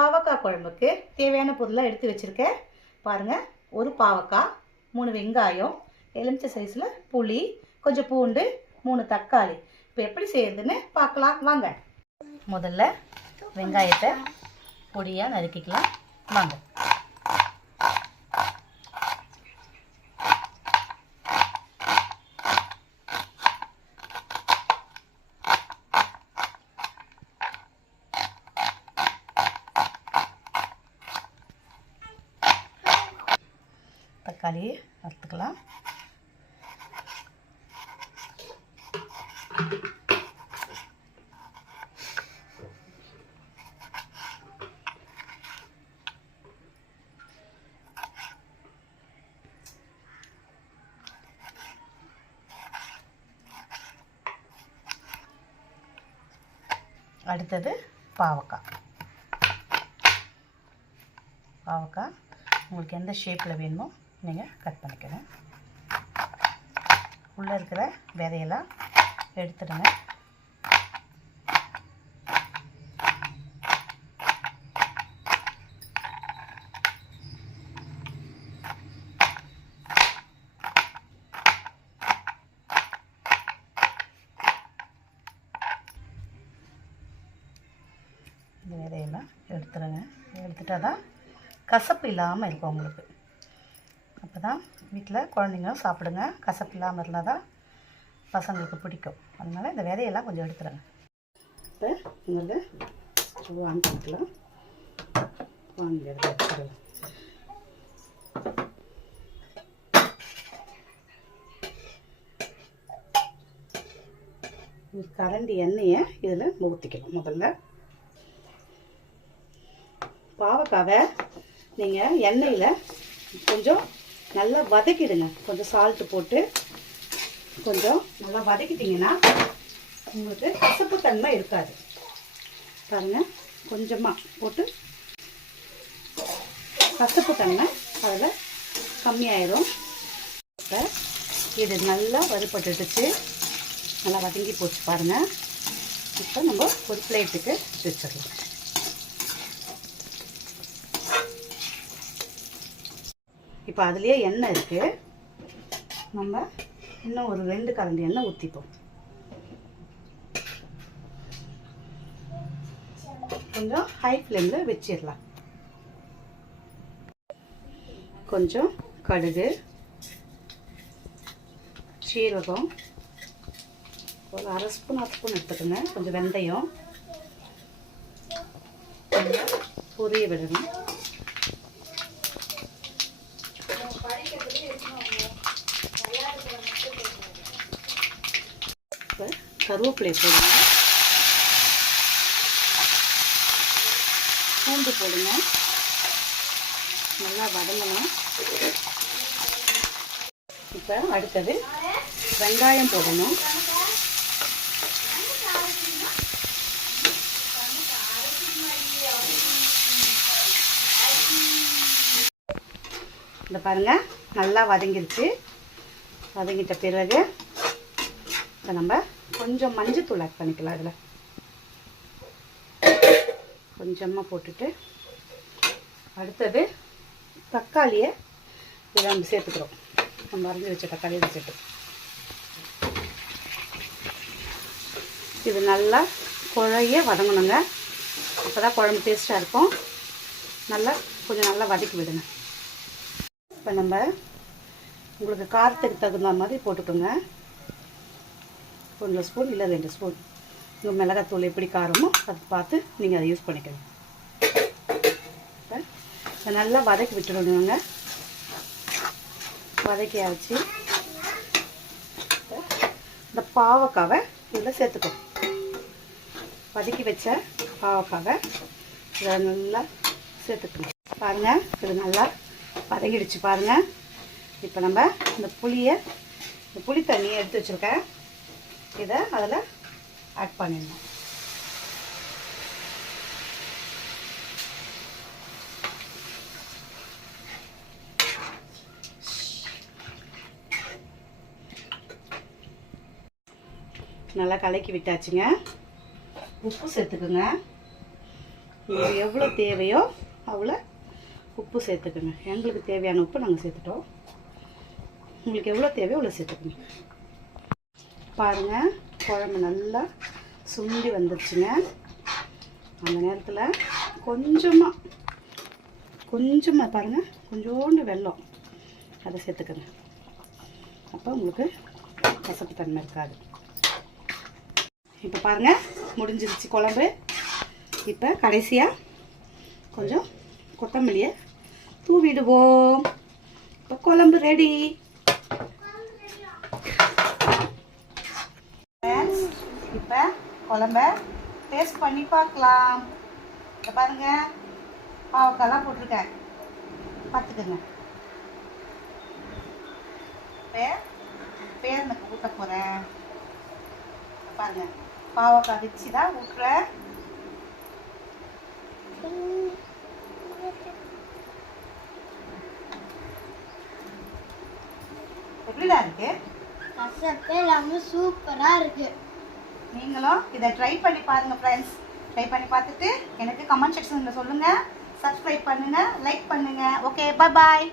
பாவக்காய் குழம்புக்கு தேவையான பொருளாக எடுத்து வச்சுருக்கேன் பாருங்கள். ஒரு பாவக்காய், 3 வெங்காயம், எலுமிச்சை சைஸில் புளி, கொஞ்சம் பூண்டு, 3 தக்காளி. இப்போ எப்படி செய்யறதுன்னு பார்க்கலாம் வாங்க. முதல்ல வெங்காயத்தை பொடியாக நறுக்கிக்கலாம் வாங்க. தக்காளி வறுத்துக்கலாம். அடுத்தது பாவக்காய். உங்களுக்கு எந்த ஷேப்பில் வேணுமோ நீங்கள் கட் பண்ணிக்கணும். உள்ளே இருக்கிற விதையெல்லாம் எடுத்துடுங்க. இந்த விதையெல்லாம் எடுத்துடுங்க. எடுத்துட்டா தான் கசப்பு இல்லாமல் இருக்கும் உங்களுக்கு. அப்போ தான் வீட்டில் குழந்தைங்க சாப்பிடுங்க. கசப்பு இல்லாமல் இருந்தால் தான் பசங்களுக்கு பிடிக்கும். அதனால் இந்த விதையெல்லாம் கொஞ்சம் எடுத்துடுங்க. இப்போ இங்கே ஆன் பண்ணிக்கலாம். வாங்கி எடுத்துக்கலாம். கரண்டி எண்ணெயை இதில் ஊற்றிக்கலாம். முதல்ல பாவக்காவை நீங்கள் எண்ணெயில் கொஞ்சம் நல்லா வதக்கிடுங்க. கொஞ்சம் சால்ட்டு போட்டு கொஞ்சம் நல்லா வதக்கிட்டிங்கன்னா உங்களுக்கு கசப்பு தன்மை இருக்காது. பாருங்கள், கொஞ்சமாக போட்டு கசப்பு தன்மை அதில் கம்மியாயிடும். இப்போ இது நல்லா வறுபட்டுடுச்சு, நல்லா வதங்கி போச்சு பாருங்கள். இப்போ நம்ம ஒரு பிளேட்டுக்கு வச்சிடலாம். இப்போ அதுலேயே எண்ணெய் இருக்குது. நம்ம இன்னும் ஒரு 2 கரண்டி எண்ணெய் ஊற்றிப்போம். கொஞ்சம் ஹை ஃப்ளேமில் வச்சிடலாம். கொஞ்சம் கடுகு, சீரகம், ஒரு 1/2 ஸ்பூன் எடுத்துக்கோங்க. கொஞ்சம் வெந்தயம் கொஞ்சம் பொரிய விடணும். கருவேப்பிலை போடுங்க, பூண்டு போடுங்க, நல்லா வதங்கணும். இப்போ அடுத்தது வெங்காயம் போடணும். இந்த பாருங்கள், நல்லா வதங்கிருச்சு. வதங்கிட்ட பிறகு இப்போ நம்ம கொஞ்சம் மஞ்சத்தூள் ஆட் பண்ணிக்கலாம். அதில் கொஞ்சமாக போட்டுட்டு அடுத்தது தக்காளியை இதில் நம்ம சேர்த்துக்கிறோம். நம்ம அரைஞ்சி வச்ச தக்காளியை சேர்த்து இது நல்லா குழைய வதங்கணுங்க. அப்போ தான் குழம்பு டேஸ்ட்டாக இருக்கும். கொஞ்சம் நல்லா வதக்கி விடுங்க. இப்போ நம்ம உங்களுக்கு காரத்துக்கு தகுந்த மாதிரி போட்டுக்கோங்க. 1 ஸ்பூன் இல்லை 2 ஸ்பூன். உங்கள் மிளகாத்தூள் எப்படி காரமோ அதை பார்த்து நீங்கள் அதை யூஸ் பண்ணிக்கணும். இப்போ நல்லா வதக்கி விட்டுடுங்க. வதக்கியாச்சு. இந்த பாவக்காவை இதில் சேர்த்துக்கோ. வதக்கி வச்ச பாவக்காவை இதில் நல்லா சேர்த்துக்கணும். பாருங்கள், இது நல்லா வதங்கிடுச்சு பாருங்கள். இப்போ நம்ம இந்த புளி தண்ணியை எடுத்து வச்சுருக்கேன். இதை அதில் ஆட் பண்ணிடணும். நல்லா கலக்கி விட்டாச்சுங்க. உப்பு சேர்த்துக்குங்க. உங்களுக்கு எவ்வளோ தேவையோ அவ்வளோ உப்பு சேர்த்துக்குங்க. எங்களுக்கு தேவையான உப்பு நாங்கள் சேர்த்துட்டோம். உங்களுக்கு எவ்வளோ தேவையோ அவ்வளோ சேர்த்துக்குங்க. பாருங்கள், குழம்பு நல்லா சுண்டி வந்துருச்சுங்க. அந்த நேரத்தில் கொஞ்சமாக பாருங்கள், கொஞ்சோண்டு வெல்லம் அதை சேர்த்துக்கங்க. அப்போ உங்களுக்கு கசப்பு தன்மை இருக்காது. இப்போ பாருங்கள், முடிஞ்சிருச்சு குழம்பு. இப்போ கடைசியாக கொஞ்சம் கொத்தமல்லியை தூவிடுவோம். இப்போ குழம்பு ரெடி. இப்போ குழம்ப டேஸ்ட் பண்ணி பார்க்கலாம். இப்போ பாருங்கள், பாவக்காய்லாம் போட்டிருக்கேன், பார்த்துக்குங்க. பேரனுக்கு ஊற்ற போகிறேன். பாருங்க, பாவக்காய் வச்சு தான் ஊற்றுறேன். எப்படிடா இருக்கு? கசப்பே இல்லாமல் சூப்பராக இருக்கு. நீங்களும் இதை ட்ரை பண்ணி பாருங்க ஃப்ரெண்ட்ஸ். ட்ரை பண்ணி பார்த்துட்டு எனக்கு கமெண்ட் செக்ஷனில் சொல்லுங்கள். சப்ஸ்கிரைப் பண்ணுங்கள், லைக் பண்ணுங்கள். ஓகே, பாய்.